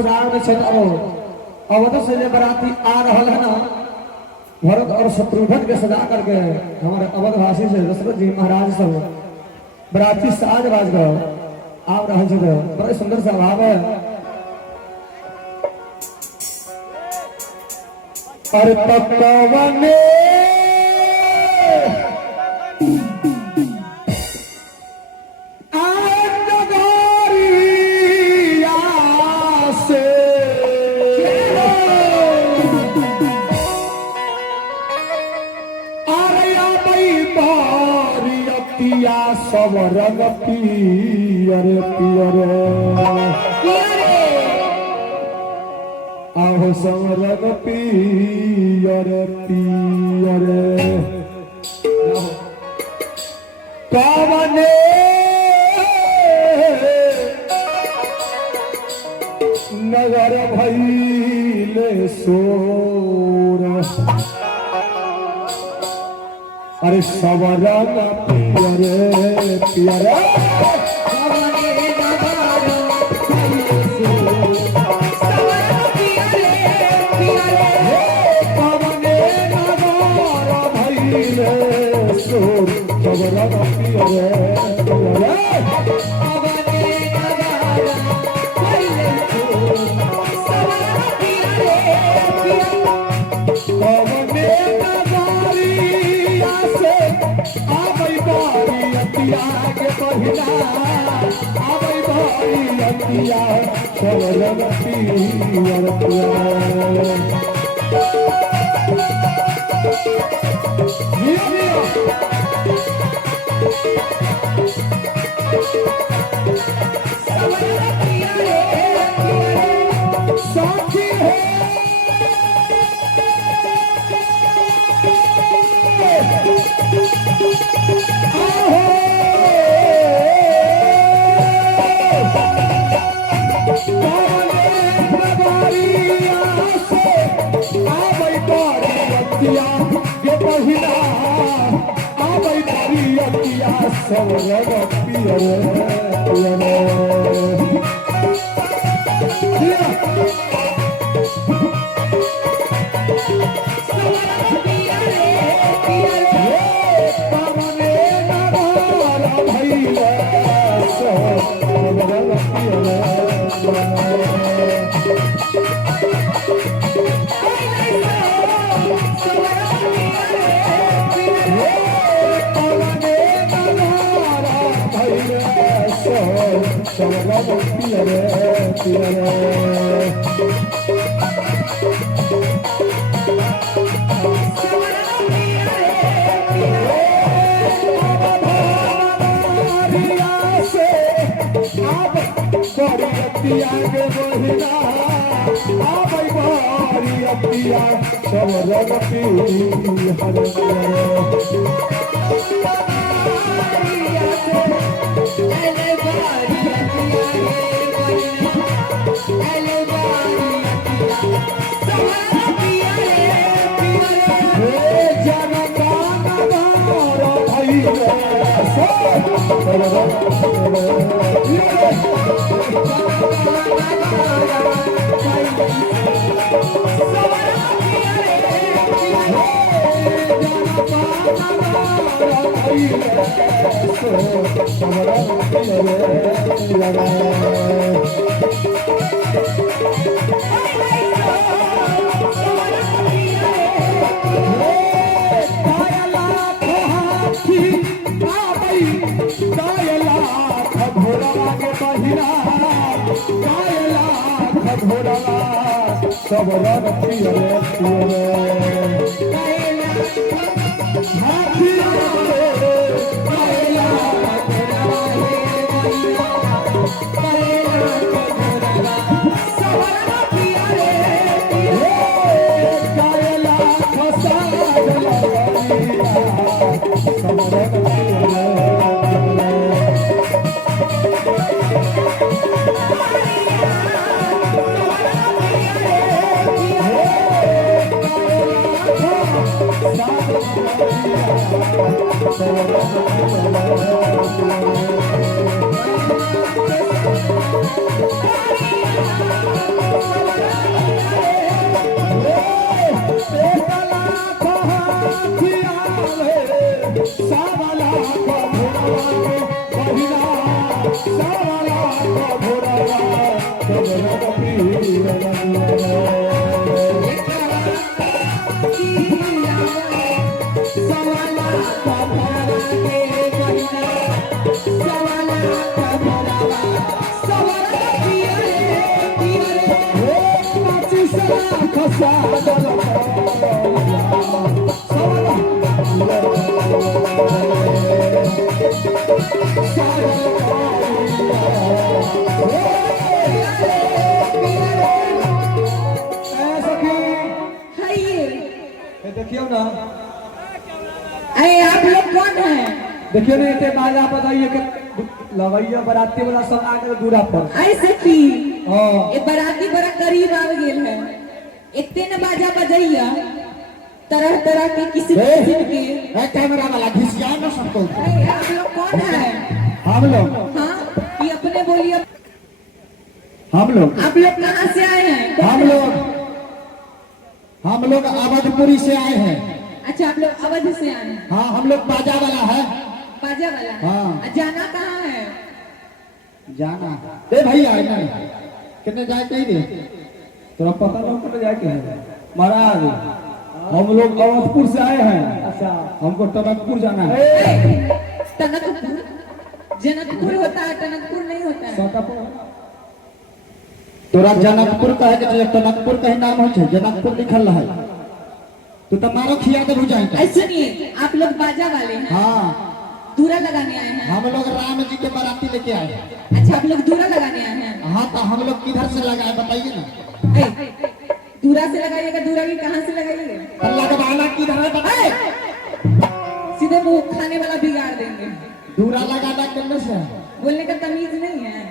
श्रावण छठो अवध से बराती आ रहा है ना भरत और शत्रुघ्न के सजा करके हमारे अवधवासी से दशरथ जी महाराज सब बराती साज बाज कर आप रहे थे बड़े सुंदर सा भाव है। और पकवने सब रंग पियरे पियरे आहो सब रंग पियरे पियरे कवने नगर भइले सोर अरे सब रंग पियरे पियरे देखियो ना, अरे आप लोग कौन है? देखियो ना, इतने बाजा बताइए कि लगैया बराती वाला सब आ गए दूरा पर। ऐसे की हाँ। ये बराती बड़ा करीब आ गेल है, इतने न बाजा बजैया तरह तरह के किसी किस्म के। कैमरा वाला घिसिया ना सबको। अरे आप लोग कौन है? हम लोग, हाँ, ये अपने बोलिए। हम लोग, आप लोग कहाँ से आए हैं? हम लोग अवधपुरी से आए हैं। अच्छा, आप लोग अवध से आए हैं। हाँ, हम लोग बाजा वाला है। बाजा वाला? हाँ। जाना कहाँ है? जाना ए भैया है ना, कितने जाए चाहिए तोरा पता ना कितने जाए के है महाराज। हम लोग अवधपुर से आए हैं। अच्छा, हमको टनकपुर जाना है। टनकपुर? जनकपुर होता है, टनकपुर नहीं होता है। तोरा जनकपुर कहे के टनकपुर कहीं नाम हो, जनकपुर लिखल है। तो तुम्हारा खिया के बुझाएंगे। सुनिए, आप लोग बाजा वाले हैं? हाँ। दूरा लगाने आए हैं? हम लोग राम जी के बाराती लेके आए हैं। अच्छा, आप लोग दूरा लगाने आए हैं? हाँ, तो हम लोग किधर से लगाए बताइए ना। दूरा से लगाइएगा? दूरा की कहाँ से लगाइएगा? लगवाना किधर है बताइए। सीधे मुंह खाने वाला बिगाड़ देंगे। दूरा लगाना कितने से? बोलने का तमीज नहीं है।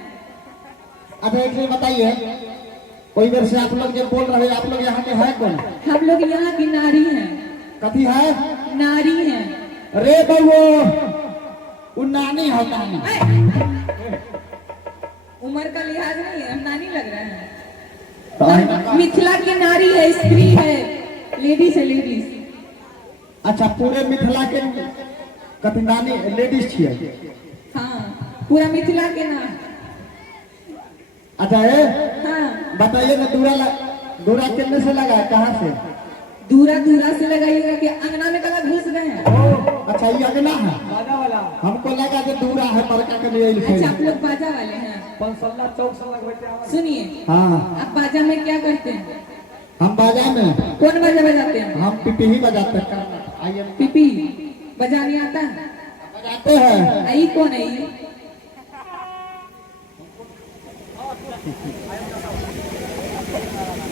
अब एक चीज बताइए, कोई देर से आप लोग जो बोल रहे हैं, आप लोग यहाँ के है कौन? हम लोग यहाँ की नारी हैं। कथी है? नारी हैं। अरे बउओ, वो नानी है, नानी। उम्र का लिहाज नहीं है, हम नानी लग रहे हैं। मिथिला की नारी है, स्त्री है, लेडीज है, लेडीज। अच्छा, पूरे मिथिला के कथी नानी लेडीज छिए? हाँ, पूरा मिथिला के नाम। अच्छा है। हाँ, बताइए ना, दूरा कितने से लगा, कहाँ से? दूरा दूरा से लगाइएगा कि अंगना में कला घुस गए हैं? अच्छा, ये अगला है बाजा वाला। हमको लगा कि दूरा है बड़का के लिए। अच्छा, आप लोग बाजा वाले हैं? पंसल्ला चौक से लगवाते। सुनिए, हाँ, आप बाजा में क्या करते हैं? हम बाजा में कौन बाजा बजाते हैं? हम पिपी ही बजाते हैं। आइए, पिपी बजाने आता है? बजाते हैं। आई कौन है ये?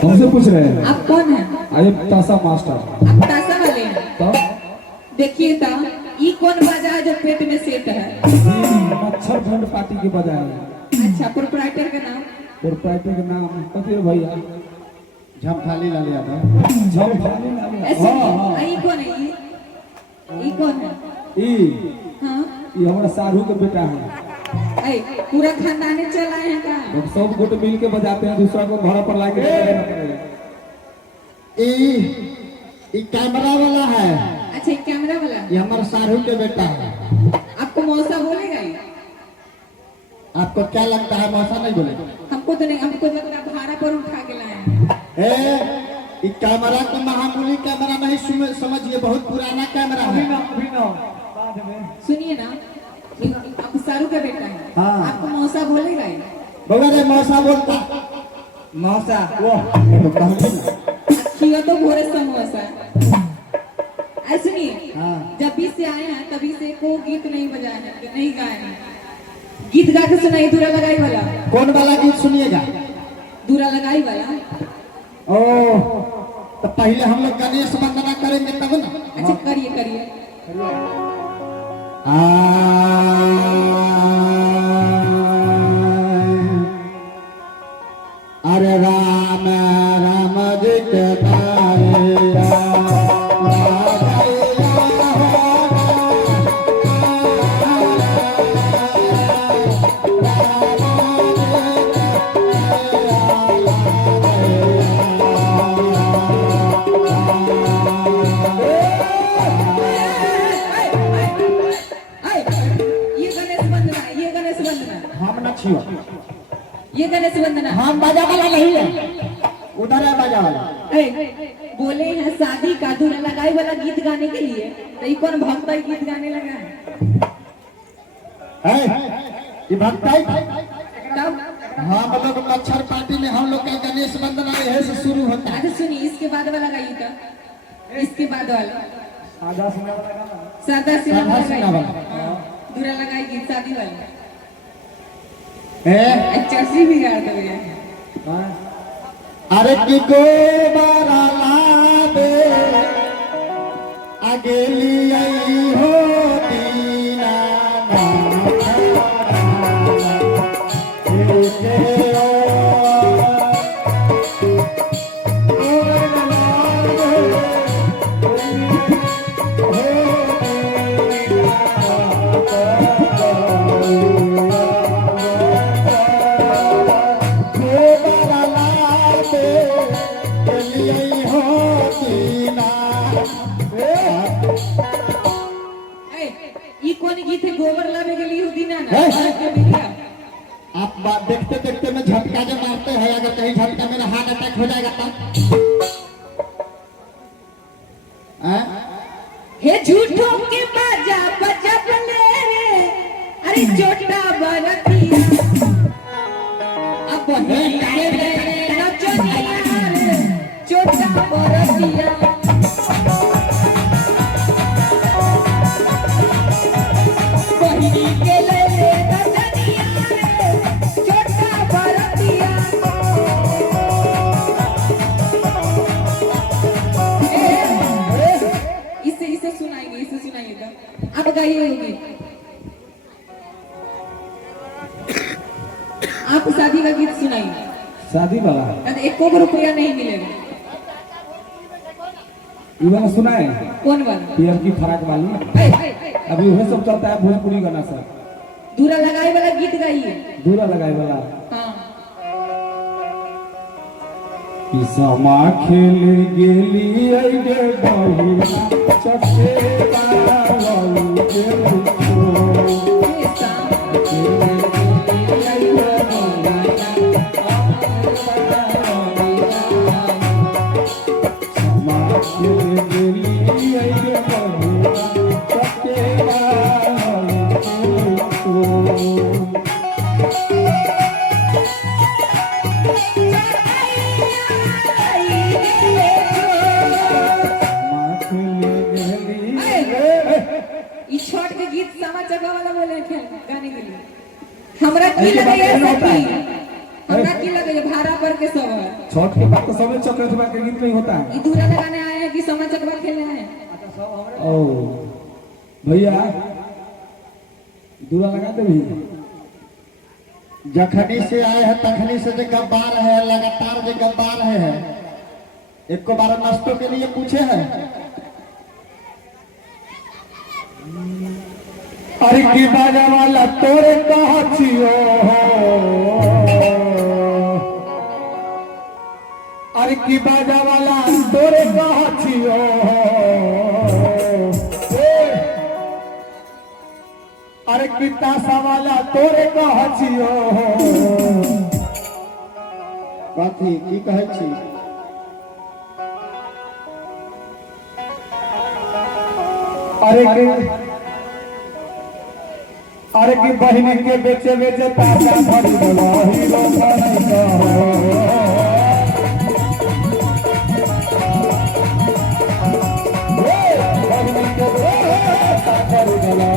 हमसे पूछ रहे हैं। आप कौन है? अरे तासा मास्टर। आप तासा वाले हैं? तो देखिए तो, ये कौन बाजा है जो पेट में सेट है? मच्छर भंड पार्टी की बजाय। अच्छा, प्रोप्राइटर का नाम? प्रोप्राइटर का नाम कथी है भैया? झमखाली लाल यादव। झमखाली लाल यादव। हाँ, ये कौन है? ये कौन है? हाँ, ये हमारा सारू का बेटा है। पूरा खानदान चल आए हैं क्या? हम सब गोटे मिल के बजाते हैं, दूसरा को भाड़ा पर लाके। ये कैमरा वाला है। अच्छा, ये कैमरा वाला? ये हमारा सारू के बेटा है। आपको मौसा बोलेगा ये? आपको क्या लगता है मौसा नहीं बोलेगा? हमको तो नहीं, हमको लगता है भाड़ा पर उठा के लाए हैं। ये कैमरा को मामूली कैमरा नहीं समझिए, बहुत पुराना कैमरा है। सुनिए ना, आप सारू का बेटा है। हाँ। आपको मौसा बोलेगा ये? बोला रे मौसा बोलता। मौसा वो खिया तो भोरे समोसा। ऐसे नहीं। हाँ। जब भी से आए हैं तभी से को गीत नहीं बजाए हैं, नहीं गाए हैं। गीत गा के सुनाई, दूरा लगाई वाला। कौन वाला गीत सुनिएगा? दूरा लगाई वाला। ओ, तो पहले हम लोग गणेश वंदना करेंगे तब ना। अच्छा, करिए करिए। अरे राम राम जी के वाला नहीं है, उधर है बाजा वाला। बोले हैं शादी का दूल्हा लगाई वाला गीत गाने के लिए, तो ये कौन भक्ता गीत गाने लगा है? ये भक्ताई तब हम लोग मच्छर पार्टी में हम लोग का गणेश वंदना यही से शुरू होता है। अच्छा सुनिए, इसके बाद वाला गाइए तो, इसके बाद वाला आजा सुना वाला सादा सिला सादा सिला वाला। दूल्हा लगाई गीत शादी वाला। है चर्ची भी गा दो ये। अरे की गोबारा लाबे अगेली आई हो दीना ये कौन गीत है? गोबर लाने के लिए होती ना है? ना। आप बात देखते देखते में झटका जो मारते हैं, अगर कहीं झटका मेरा हार्ट अटैक हो जाएगा तब हे झूठों के बाजा बजा बले रे, अरे छोटा बरतिया अब हे रे नचनिया रे छोटा बरतिया। बहिनी के ले रे नचनिया रे छोटा बरतिया। इसे सुनाइए तो आप गाइए होगी। आप शादी का गीत सुनाइए। शादी वाला एक को रुपया नहीं मिलेगा। ये वाला सुना है? कौन वाला? पीएम की फराक वाली। अभी वह सब चलता है भोजपुरी गाना सब। दूरा लगाए वाला गीत गाइए। दूरा लगाए वाला। हाँ। समा खेल गेली अइगे बहुरा चके बावल के रुखो समा खेल गेली अइगे बहुरा चके बावल के रुखो छठ के गीत समा चका वाला बोले थे गाने के लिए। हमरा की लगे ये सखी, हमरा की लगे ये भाड़ा पर के सब है। छठ के बाद तो सब चक्रधुआ के गीत नहीं होता है। ये दूरा लगाने आए हैं कि समा चकवा खेले हैं? ओ भैया दूरा लगा दे भी। जखनी से आए हैं तखनी से जो गब्बार है, लगातार जो गब्बार है, एक को बार नाश्तों के लिए पूछे हैं। अरे की बाजा वाला तोरे कहा छियो हो, अरे की बाजा वाला तोरे कहा छियो हो, अरे की ताशा वाला तोरे कहा छियो हो। कथी की कहै छी? अरे की बहिनी के बेचे बेचे ताजा भरी बोला हीरो बनी कहो। बहिनी के ताजा भरी बोला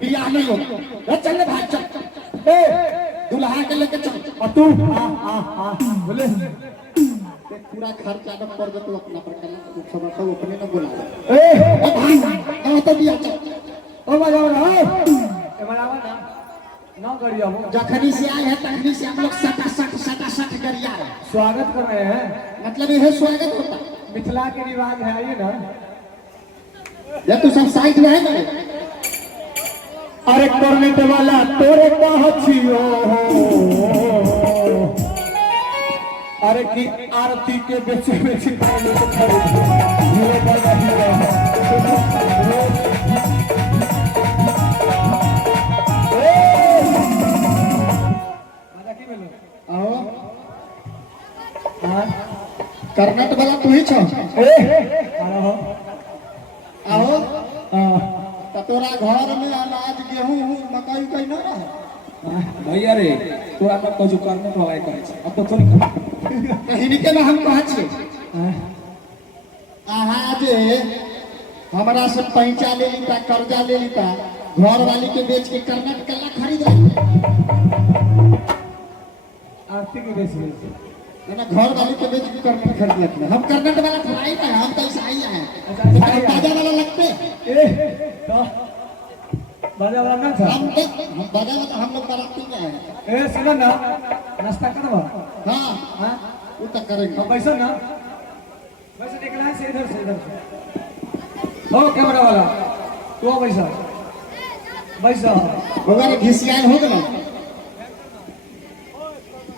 बियाह नहीं हो चल भाई चल, दुल्हा के लेके चल। और तू बोले पूरा खर्चा तो कर दे, तू अपना पर कर, सब अपने ना बोला। ए भाई तो बियाह चल। ओ बजाओ ना, ए बजाओ ना करियो। जखनी से आए हैं तखनी से हम लोग सटा सट गरिया रहे। स्वागत कर रहे हैं, मतलब यह स्वागत होता है। मिथिला के रिवाज है। आइए ना, या तू सब साइड में है ना। अरे करनेट वाला तोरे कहा छियो हो, अरे की आरती के बेचे बेचे हीरो बना हीरो। कर्नाटक वाला तू ही छो आहो आहो आ, तो तोरा घर में अनाज गेहूं मकई कहीं ना रहे भैया रे तोरा पर कुछ करने वाला करे छै अब तो थोड़ी कहीं के ना हम कहा छे आहा जे हमरा से पैसा ले लीता कर्जा ले लीता घर वाली के बेच के कर्नाटक ला खरीद ले आरती की बेच ना घर वाली के बेच के कर्नाटक खरीद लेते हम कर्नाटक वाला थोड़ा है हम तो ईसाई हैं अच्छा, ईसाई हैं। बाजा वाला लगते तो बाजा वाला ना था हम बाजा वाला हम लोग बाराती में हैं ए सुनो ना नाश्ता करवा हाँ हां वो तो करेंगे अब बैठो ना वैसे निकला है से इधर से हो कैमरा वाला तू बैठो बैठो वगैरह घिसियाल हो गया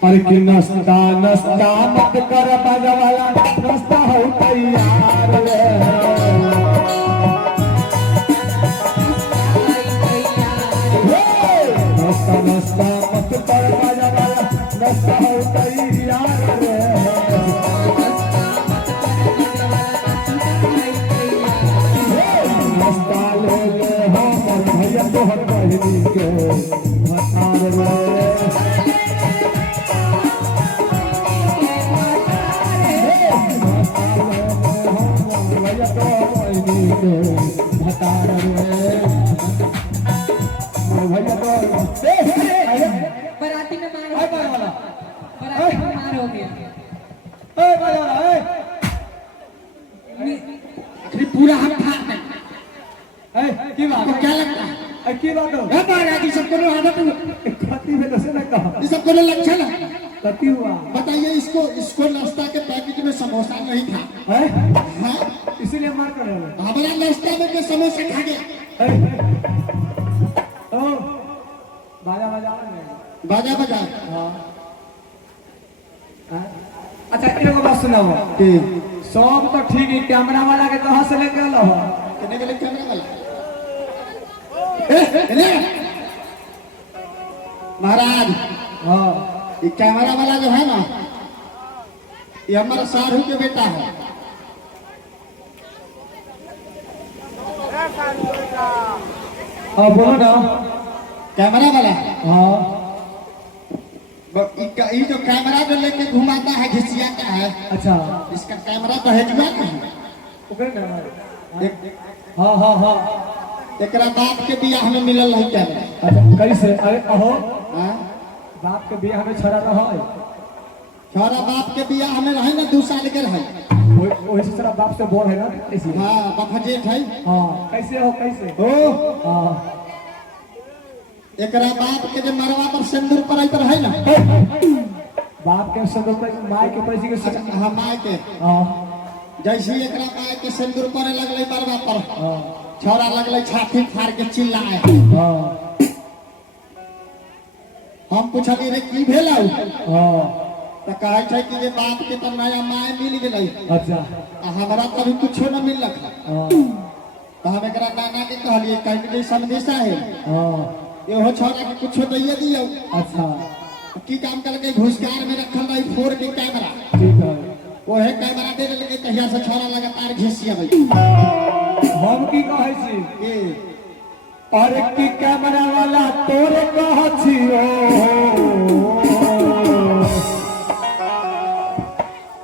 अरे कि नाश्ता नाश्ता मत कर बाजा वाला नाश्ता हो तैयार रे नाश्ता नाश्ता मत कर बाजा वाला नाश्ता हो तैयार रे नाश्ता ले ले हमर भैया तोहर बहिनी के मतार रे भैया तो बहिनी के मतार रे भैया तो बराती में मार हाय बाजा वाला बराती में मार हो गया ए बाजा वाला ए अरे पूरा हम खा में ए की बात आपको क्या लगता है ए की बात हो ए महाराज सब को आदत खाती में तो से ना कहा ये सब को लक्षण है कती हुआ बताइए इसको नाश्ता के पैकेट में समोसा नहीं था है हाँ इसीलिए मार कर रहे हो हमारा नाश्ता में के समोसा खा गया ओ बाजा बाजा बाजा बजा हाँ अच्छा इन को बात सुनाओ के सब तो ठीक है कैमरा वाला के कहां से लेके आला हो कितने के लिए कैमरा वाला ए महाराज हां ये कैमरा वाला जो है ना ये हमारा साधु के बेटा है हां बोलो ना कैमरा वाला हां ये जो कैमरा जो लेके घुमाता है घिसियाता है अच्छा इसका कैमरा तो है जुआ का है ओकरे ना एक- हां हां हां एकरा बाप के बियाह में मिलल है कैमरा अच्छा कैसे अरे अहो हाँ? बाप के बियाह में छड़ा रहा है छोरा बाप के बियाह में रहे ना 2 साल के रहे वही से तेरा बाप से बोल है ना इसी हाँ बापा जेठ है हां कैसे हो कैसे ओ हां एकरा बाप के जो मरवा पर सिंदूर पड़ाई पर है ना बाप के संग माय के पैसे के सच हाँ माय के हां जैसे ही एकरा माय के सिंदूर पड़े लगले मरवा पर हां छोरा लगले छाती फाड़ के चिल्लाए हां हम पूछली रे की भेल हां तो कहे छै कि जे बाप के तो नया माय मिल गेलै अच्छा आ हमरा तो अभी कुछो न मिललक है हां तो हम एकरा नाना के कहलिए कहीं जे संदेशा है हां एहो छोरा के कुछो दैए दियो अच्छा की काम करके घुसकार में रखल रही 4 के कैमरा ठीक है ओहे कैमरा दे देलके कहिया से छोरा लगातार घिसियाबै हम की कहै छी ए अरे की कैमरा वाला तोरे कह छियो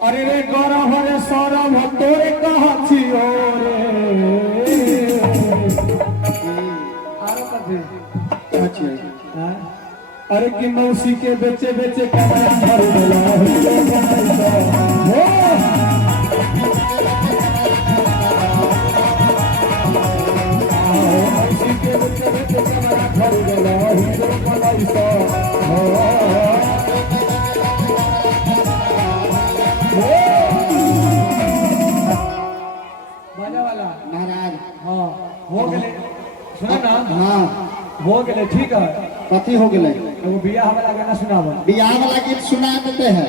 अरे रे गौरव रे सौरभ तोरे कह छियो रे आरो कथी अच्छे हाँ? अरे की मौसी के बेचे बेचे कैमरा भर देला हो मौसी के बेचे बेचे कैमरा भर देला हीरो बनाइसा बाजा वाला महाराज हाँ हो गेले सुनो ना हाँ हो गेले ठीक है कथी हो गेलै एगो बियाह वाला गाना सुनाबो बियाह वाला गीत सुना देते हैं